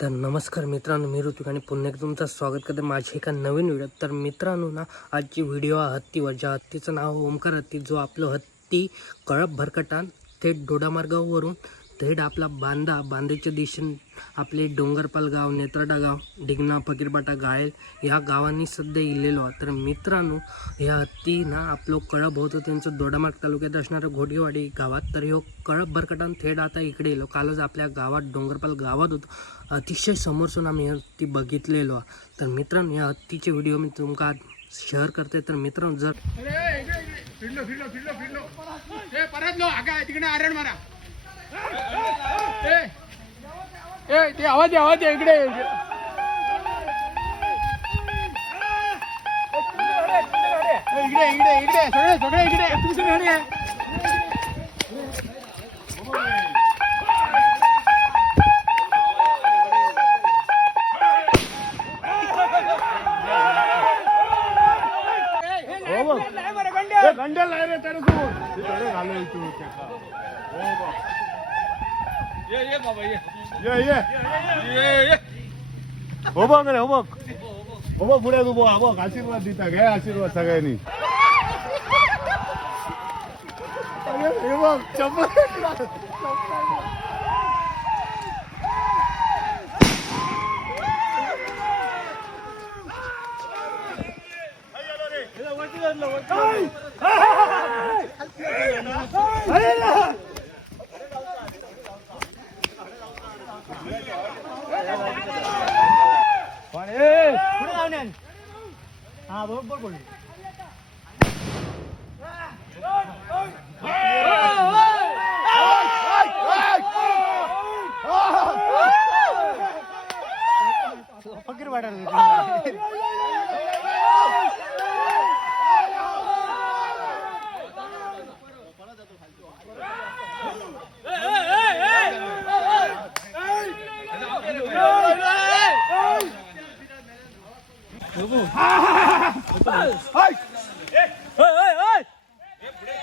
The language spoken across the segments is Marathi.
तर नमस्कार मित्रांनो मी ऋतिक आणि पुन्हा एकदा तुमचं स्वागत करते माझ्या एका नवीन व्हिडिओ तर मित्रांनो ना आजची व्हिडिओ आहे हत्तीवर ज्या हत्तीचं नाव ओमकार हत्ती जो आपलं हत्ती कळप भरकटान थेट डोडामार्गावरून थेट आपला बांदा बांदेच्या दिशेने आपले डोंगरपाल गाव नेत्राडा गाव डिगना फकीरबाटा गाळेल ह्या गावांनी सध्या इलेलो आहे तर मित्रांनो ह्या हत्ती ना आपलो कळप होतो त्यांचं दोडामार्ग तालुक्यात असणारं घोडेवाडी गावात. तर ह्यो कळप भरकटान थेट आता इकडे येलो. कालच आपल्या गावात डोंगरपाल गावात होतो. अतिशय समोरसून आम्ही हत्ती बघितलेलो आहे तर मित्रांनो या हत्तीचे व्हिडिओ मी तुमका शेअर करते तर मित्रांनो जर फिरलो फिरलो फिरलो फिरलो. परत लो. तिकडे आरण मारा. ए ए ते आवाज आहे, आवाज आहे, इकडे ए, इकडे इकडे इकडे सगळे सगळे इकडे तुमचे गाडी ये ये हो बघ रे हो बघ हो बघ पुढे तू बघ बघ आशीर्वाद दिता घ्या आशीर्वाद सगळ्यांनी अरे, हे बघ चप्पल व्हिडिओ काढून बरं मी नाही काढत मस्त राजा चल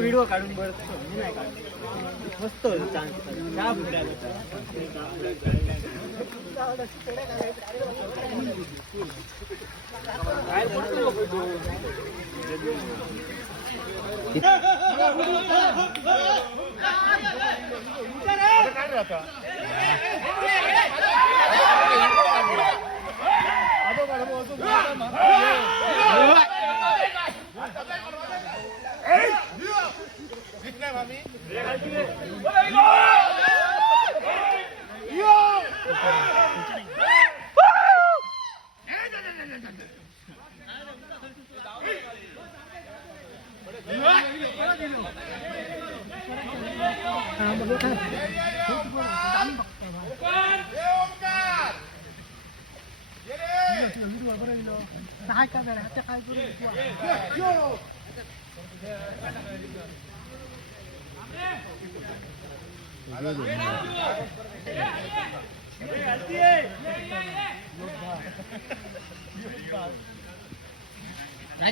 बाहेर सर चल राजा चल चल चल आता आता आता पुढे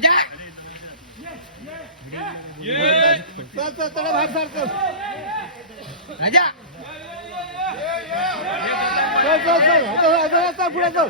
चल चल पुढे चल चल चल पुढे चल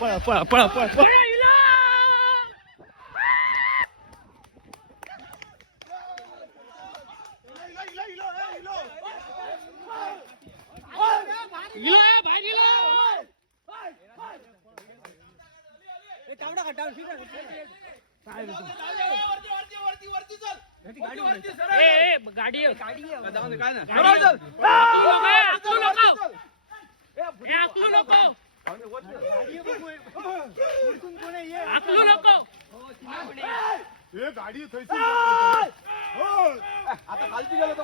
पळा पळा पळा पळा पळा ટાવડા કા ટાવડા नको ए, आकलू नको आकलू नको हे गाडी आता खालती गेलो तो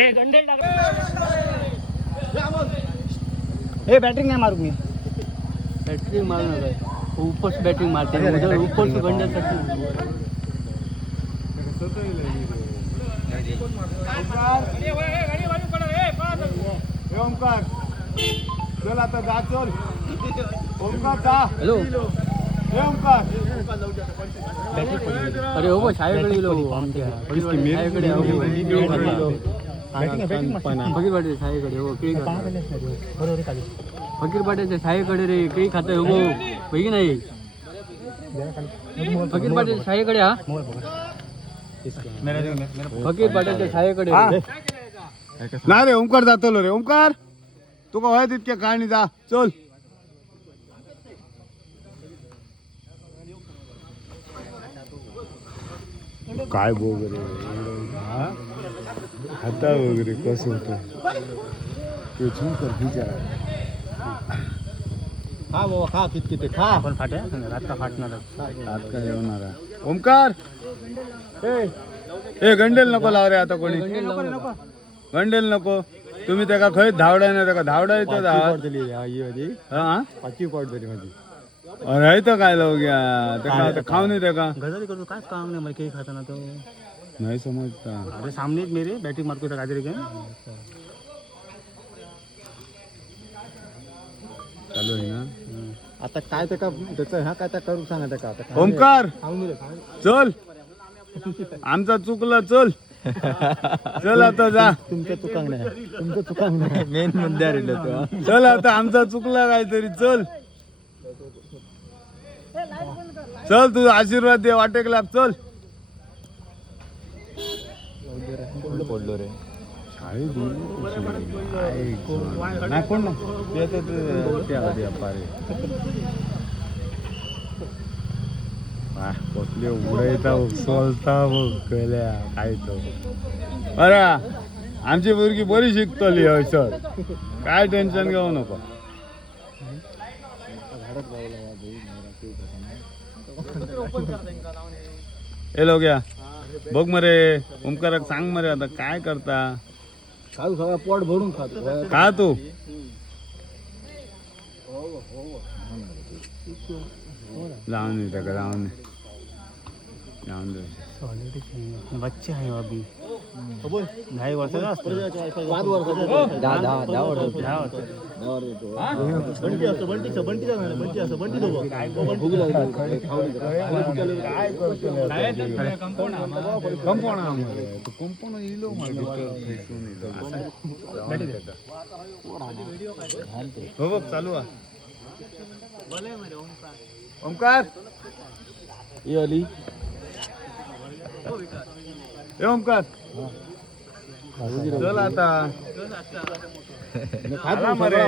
हे गंडेल हे बॅटरी नाही मारू मी. बॅटरी मारणार आहे. उपस बॅटिंग मारते. उधर उपस गंड्यासाठी हे ओमकार. चल आता जा चल. ओमकार जा. हॅलो. हे ओमकार. अरे हो शाळेकडे गेलो. हो आमच्या शाळेकडे हो. फकीर पाटील शाळेकडे हो केळी. फकीर पाटीलच्या शाळेकडे रे केळी खात हो की नाही? फकीर पाटील शाळेकडे हा? फकीर पाटीलच्या शाळेकडे. नाही रे ओमकार जातलो रे ओमकार तुका होय तितके कहाणी जा चल. काय बो वगैरे हाता वगैरे कसं होतं? कर बिचारा खा बाबा खा किती ते खा. आपण फाट्या रातका फाटणार आज काय जेवणार ओमकार ए ए गंडेल नको लाव रे आता कोणी. गंडेल नको तुम्ही त्याका खंय धावडाय ना त्याका धावडा येतो हा पाचवी पॉट झाली माझी. अरे काय लावू घ्या? खाऊ नाही त्याका. गजाली करतो काय काम नाही मला केळी खाताना तो. नाही समजता अरे सामने मेरे बॅटिंग मारतो त्या काहीतरी गेम चालू आहे ना? आता काय त्या त्याचं ह्या काय त्या करू सांगा त्या का आता ओमकार चल. आमचा चुकला चल. चल आता जा. तुमच्या चुकांग नाही तुमचं चुकांग नाही मेन मुद्द्यावर येईल तो चल आता आमचा चुकला काहीतरी चल. चल तुझा आशीर्वाद दे वाटेक लाग चल. पडलो रे? नाही कोण ते कसले उडयता सोलता बघ गल्या काय तो. अरे आमची मुलगी बरी शिकतली हयसर काय टेन्शन घेऊ नको. ए लोग्या बघ मरे ओमकारक सांग मरे आता काय करता? खाऊ सगळा पोट भरून खातो. का तू? जाऊन दे त्याका जाऊन दे. जाऊन दे. बच्चे आहे अभी. दहा वर्षाचा असतो पाच वर्षाचा दहा दहा दहा वर्ष. दहा वर्ष. बंटी असतो बंटीचा बंटीचा नाही बंटी असतो बंटी दोघं कंपाऊंड तू कंपाऊंड इलो हो बघ चालू आहे ओमकार आली ए ओमकार. चल आता. आला मरे